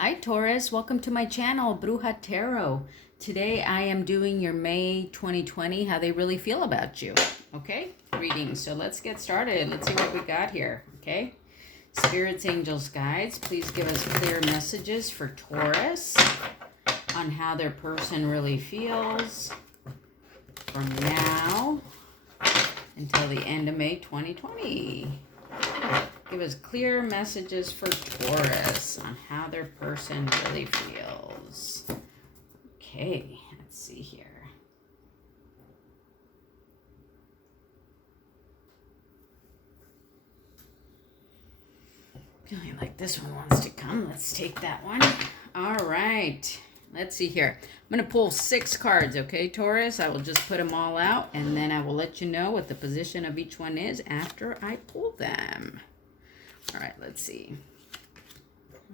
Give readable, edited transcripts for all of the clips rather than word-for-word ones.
Hi Taurus, welcome to my channel, Bruja Tarot. Today I am doing your May 2020, how they really feel about you, okay? Reading, so let's get started. Let's see what we got here, okay? Spirits, angels, guides, please give us clear messages for Taurus on how their person really feels from now until the end of May 2020. Give us clear messages for Taurus on how their person really feels. Okay, let's see here. Feeling like this one wants to come. Let's take that one. All right. Let's see here. I'm going to pull 6 cards, okay, Taurus? I will just put them all out, and then I will let you know what the position of each one is after I pull them. All right, let's see.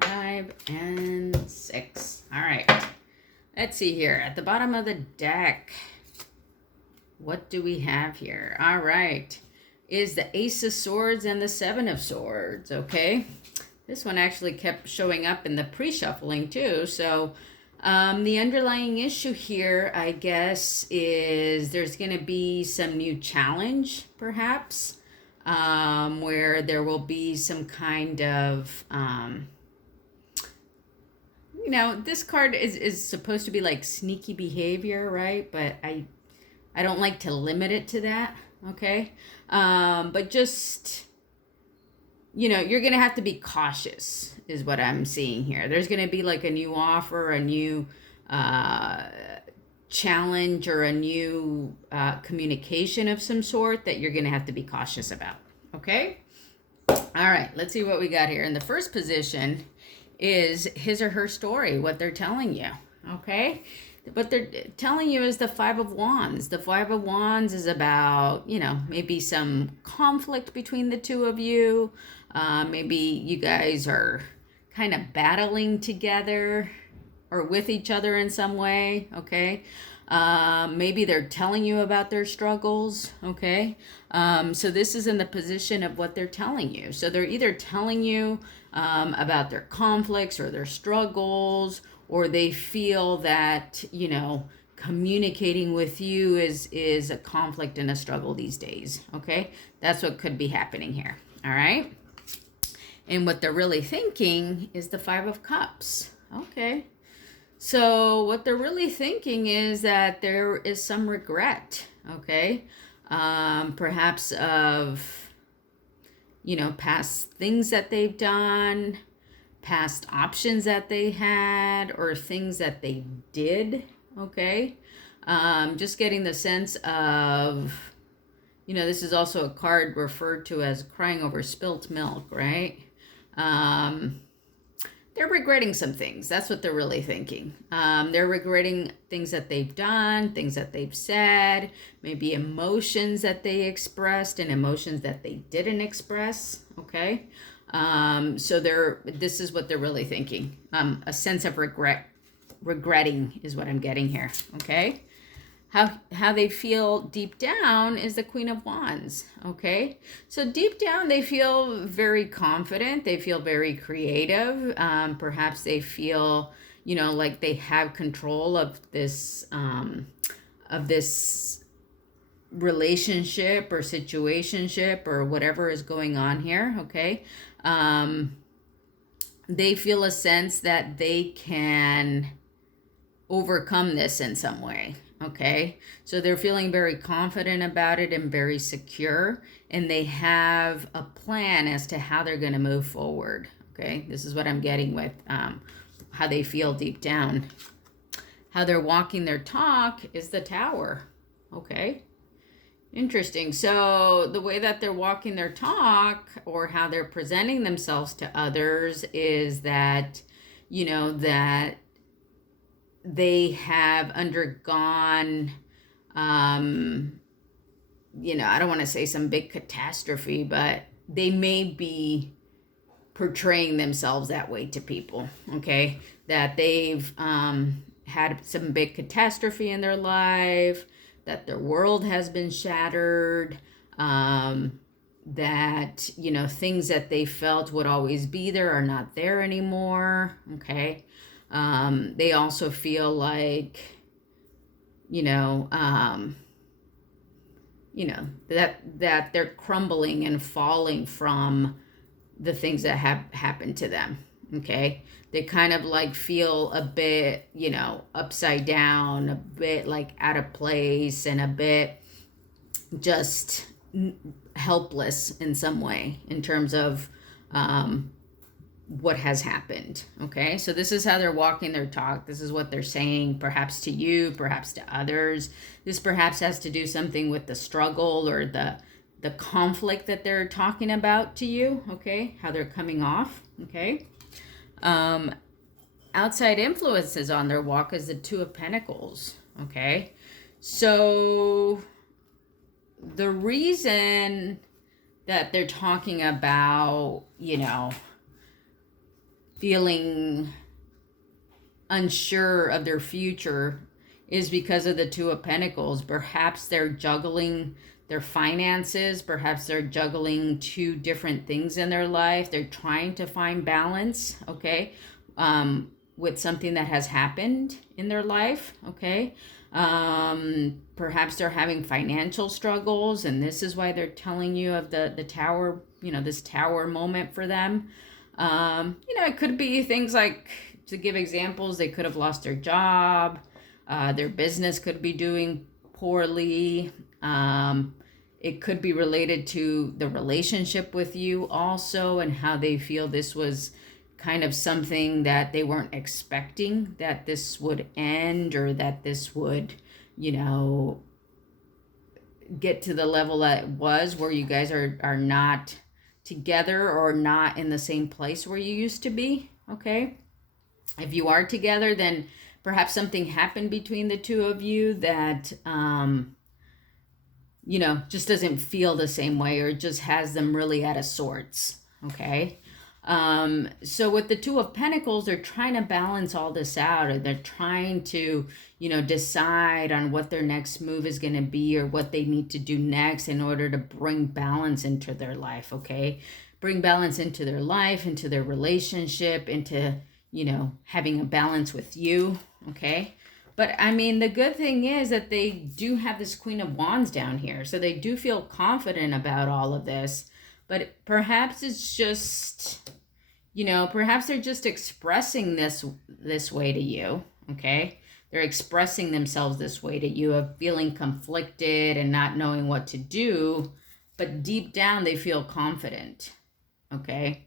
5 and 6. All right. Let's see here. At the bottom of the deck, what do we have here? All right. Is the Ace of Swords and the Seven of Swords, okay? This one actually kept showing up in the pre-shuffling too. So the underlying issue here, I guess, is there's going to be some new challenge, perhaps. Where there will be some kind of, this card is supposed to be like sneaky behavior, right? But I don't like to limit it to that, okay? But just, you're going to have to be cautious is what I'm seeing here. There's going to be like a new offer, a new challenge, or a new communication of some sort that you're going to have to be cautious about. Okay? All right, let's see what we got here. In the first position is his or her story, what they're telling you. Okay? What they're telling you is the Five of Wands. The Five of Wands is about, maybe some conflict between the two of you. Maybe you guys are kind of battling together or with each other in some way, okay? Maybe they're telling you about their struggles, okay? So this is in the position of what they're telling you. So they're either telling you about their conflicts or their struggles, or they feel that, communicating with you is a conflict and a struggle these days, okay? That's what could be happening here, all right? And what they're really thinking is the Five of Cups, okay? So what they're really thinking is that there is some regret, okay? Perhaps of, past things that they've done, past options that they had, or things that they did, okay? Just getting the sense of, this is also a card referred to as crying over spilt milk, right? They're regretting some things. That's what they're really thinking. They're regretting things that they've done, things that they've said, maybe emotions that they expressed and emotions that they didn't express, okay? So this is what they're really thinking. A sense of regretting is what I'm getting here, okay? How they feel deep down is the Queen of Wands, okay? So deep down, they feel very confident. They feel very creative. Perhaps they feel, like they have control of this relationship or situationship or whatever is going on here, okay? They feel a sense that they can overcome this in some way. Okay, so they're feeling very confident about it and very secure, and they have a plan as to how they're going to move forward. Okay, this is what I'm getting with how they feel deep down. How they're walking their talk is the Tower. Okay, interesting. So the way that they're walking their talk or how they're presenting themselves to others is that, that they have undergone, I don't want to say some big catastrophe, but they may be portraying themselves that way to people, okay? That they've had some big catastrophe in their life, that their world has been shattered, that, you know, things that they felt would always be there are not there anymore. Okay. They also feel like, you know, that they're crumbling and falling from the things that have happened to them. Okay. They kind of like feel a bit, you know, upside down, a bit like out of place, and a bit just helpless in some way in terms of what has happened. Okay, so this is how they're walking their talk. This is what they're saying, perhaps to you, perhaps to others. This perhaps has to do something with the struggle or the conflict that they're talking about to you. Okay, how they're coming off. Okay. Outside influences on their walk is the Two of Pentacles. Okay, so the reason that they're talking about, you know, feeling unsure of their future is because of the Two of Pentacles. Perhaps they're juggling their finances. Perhaps they're juggling two different things in their life. They're trying to find balance, okay, with something that has happened in their life, okay. Perhaps they're having financial struggles, and this is why they're telling you of the tower, you know, this tower moment for them. You know, it could be things like, to give examples, they could have lost their job, their business could be doing poorly. It could be related to the relationship with you also, and how they feel this was kind of something that they weren't expecting, that this would end, or that this would, you know, get to the level that it was, where you guys are not together or not in the same place where you used to be. Okay, if you are together, then perhaps something happened between the two of you that you know, just doesn't feel the same way, or just has them really out of sorts. Okay, so with the Two of Pentacles, they're trying to balance all this out, or they're trying to, you know, decide on what their next move is going to be, or what they need to do next in order to bring balance into their life. Okay, bring balance into their life, into their relationship, into, you know, having a balance with you. Okay, but I mean, the good thing is that they do have this Queen of Wands down here, so they do feel confident about all of this. But perhaps it's just, you know, perhaps they're just expressing this way to you. Okay, they're expressing themselves this way to you, of feeling conflicted and not knowing what to do, but deep down they feel confident. Okay,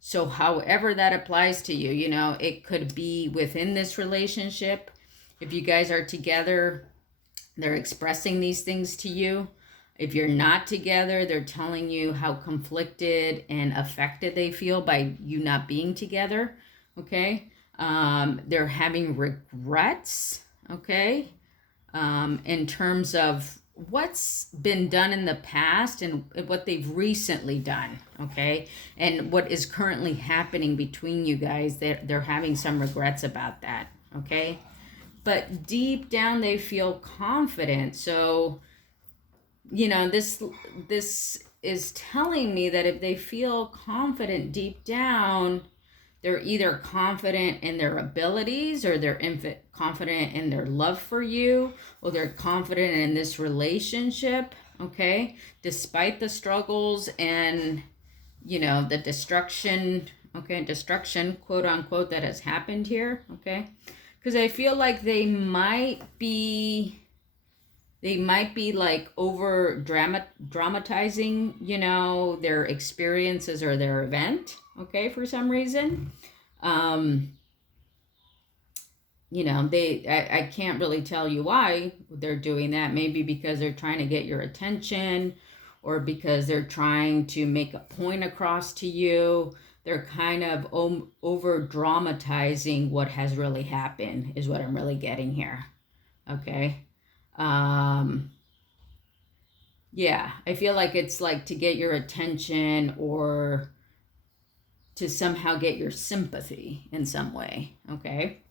so however that applies to you, you know, it could be within this relationship. If you guys are together, they're expressing these things to you. If you're not together, they're telling you how conflicted and affected they feel by you not being together. Okay, they're having regrets. Okay, in terms of what's been done in the past and what they've recently done. Okay, and what is currently happening between you guys, they're having some regrets about that. Okay, but deep down they feel confident. So, you know, this is telling me that if they feel confident deep down, they're either confident in their abilities, or they're confident in their love for you, or they're confident in this relationship. Okay, despite the struggles and, you know, the destruction, okay, destruction, quote unquote, that has happened here. Okay, because I feel like they might be like over dramatizing, you know, their experiences or their event. Okay, for some reason. You know, I can't really tell you why they're doing that. Maybe because they're trying to get your attention, or because they're trying to make a point across to you. They're kind of over dramatizing what has really happened, is what I'm really getting here. Okay. Yeah, I feel like it's like to get your attention, or to somehow get your sympathy in some way. Okay,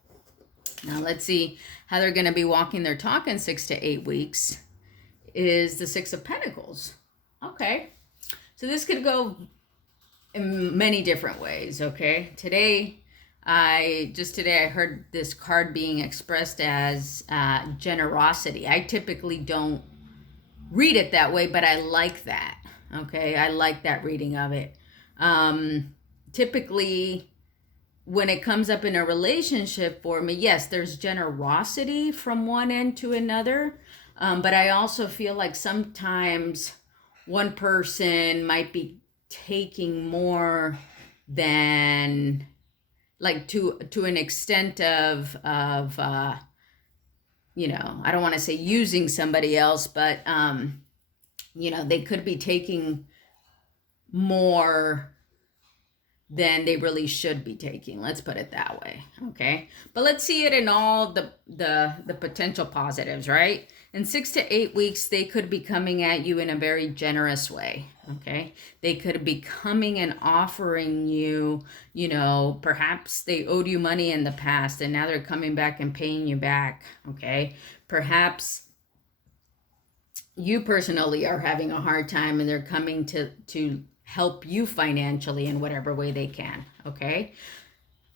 now let's see how they're going to be walking their talk in 6 to 8 weeks. Is the Six of Pentacles. Okay, So this could go in many different ways, okay? Today I heard this card being expressed as generosity. I typically don't read it that way, but I like that, okay? I like that reading of it. Typically, when it comes up in a relationship for me, yes, there's generosity from one end to another, but I also feel like sometimes one person might be taking more than, like, to an extent of you know, I don't want to say using somebody else, but you know, they could be taking more than they really should be taking. Let's put it that way, okay? But let's see it in all the potential positives, right? In 6 to 8 weeks, they could be coming at you in a very generous way, okay? They could be coming and offering you, you know, perhaps they owed you money in the past and now they're coming back and paying you back, okay? Perhaps you personally are having a hard time and they're coming to help you financially in whatever way they can, okay?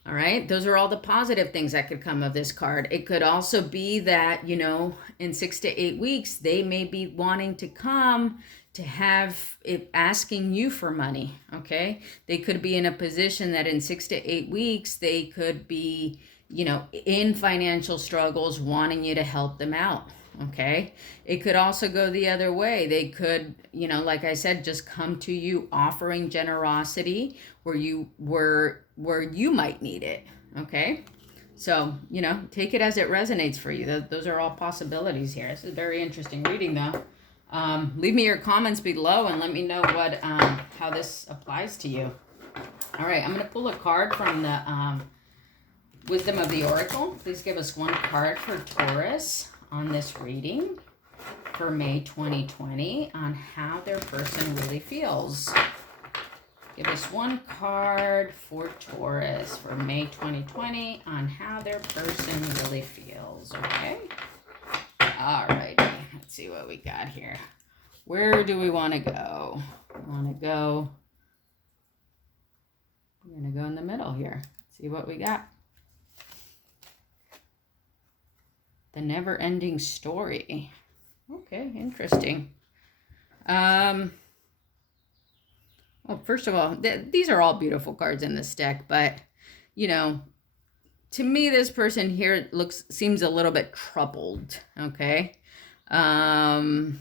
All right, those are all the positive things that could come of this card. It could also be that, you know, in 6 to 8 weeks, they may be wanting to come to have it, asking you for money, okay? They could be in a position that in 6 to 8 weeks, they could be, you know, in financial struggles, wanting you to help them out, okay? It could also go the other way. They could, you know, like I said, just come to you offering generosity where you might need it, okay? So, you know, take it as it resonates for you. Those are all possibilities here. This is very interesting reading, though. Leave me your comments below and let me know what how this applies to you. All right, I'm going to pull a card from the Wisdom of the Oracle. Please give us one card for Taurus on this reading for May 2020 on how their person really feels. Give us one card for Taurus for May 2020 on how their person really feels, okay? Alrighty, let's see what we got here. Where do we want to go? We're going to go in the middle here. See what we got. The never-ending story. Okay, interesting. Well, first of all, these are all beautiful cards in this deck, but, you know, to me, this person here seems a little bit troubled, okay? I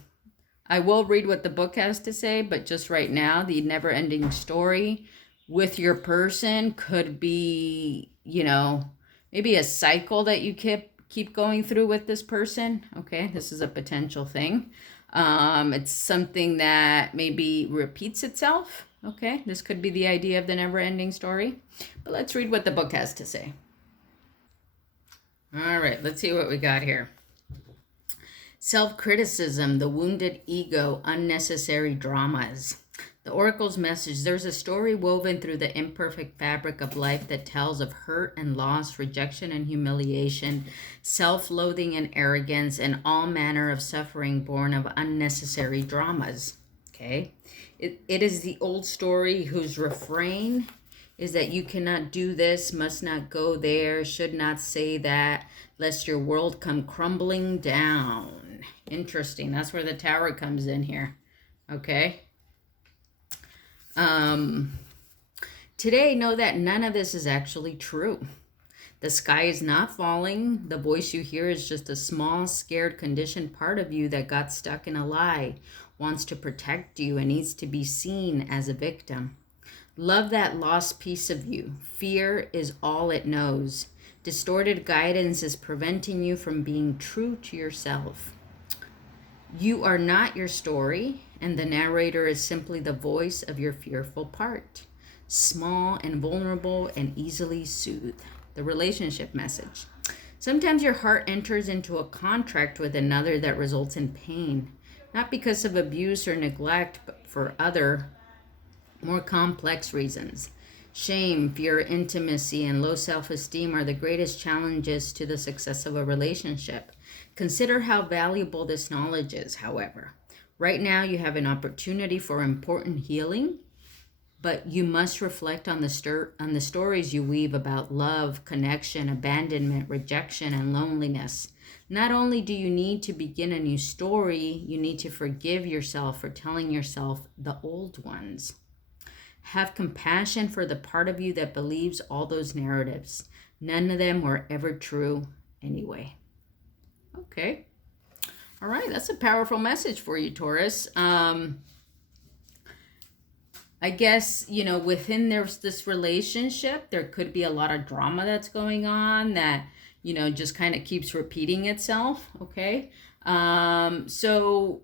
will read what the book has to say, but just right now, the never-ending story with your person could be, you know, maybe a cycle that you keep going through with this person, okay? This is a potential thing. It's something that maybe repeats itself. Okay, this could be the idea of the never-ending story. But let's read what the book has to say. All right, let's see what we got here. Self-criticism, the wounded ego, unnecessary dramas. The Oracle's message: there's a story woven through the imperfect fabric of life that tells of hurt and loss, rejection and humiliation, self-loathing and arrogance, and all manner of suffering born of unnecessary dramas. Okay? It is the old story whose refrain is that you cannot do this, must not go there, should not say that, lest your world come crumbling down. Interesting. That's where the Tower comes in here. Okay? Today, know that none of this is actually true. The sky is not falling. The voice you hear is just a small, scared, conditioned part of you that got stuck in a lie, wants to protect you, and needs to be seen as a victim. Love that lost piece of you. Fear is all it knows. Distorted guidance is preventing you from being true to yourself. You are not your story, and the narrator is simply the voice of your fearful part. Small and vulnerable and easily soothed. The relationship message. Sometimes your heart enters into a contract with another that results in pain, not because of abuse or neglect, but for other, more complex reasons. Shame, fear, intimacy, and low self-esteem are the greatest challenges to the success of a relationship. Consider how valuable this knowledge is, however. Right now, you have an opportunity for important healing, but you must reflect on the stories you weave about love, connection, abandonment, rejection, and loneliness. Not only do you need to begin a new story, you need to forgive yourself for telling yourself the old ones. Have compassion for the part of you that believes all those narratives. None of them were ever true anyway. Okay. All right, that's a powerful message for you, Taurus. I guess, within this relationship, there could be a lot of drama that's going on that, just kind of keeps repeating itself. Okay. So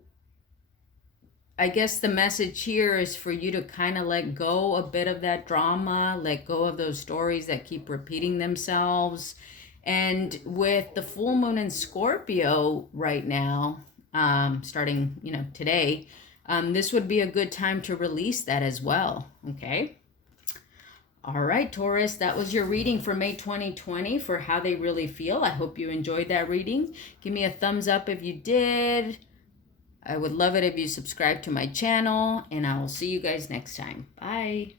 I guess the message here is for you to kind of let go a bit of that drama, let go of those stories that keep repeating themselves. And with the full moon in Scorpio right now, starting, today, this would be a good time to release that as well. Okay. All right, Taurus, that was your reading for May 2020 for how they really feel. I hope you enjoyed that reading. Give me a thumbs up if you did. I would love it if you subscribe to my channel, and I will see you guys next time. Bye.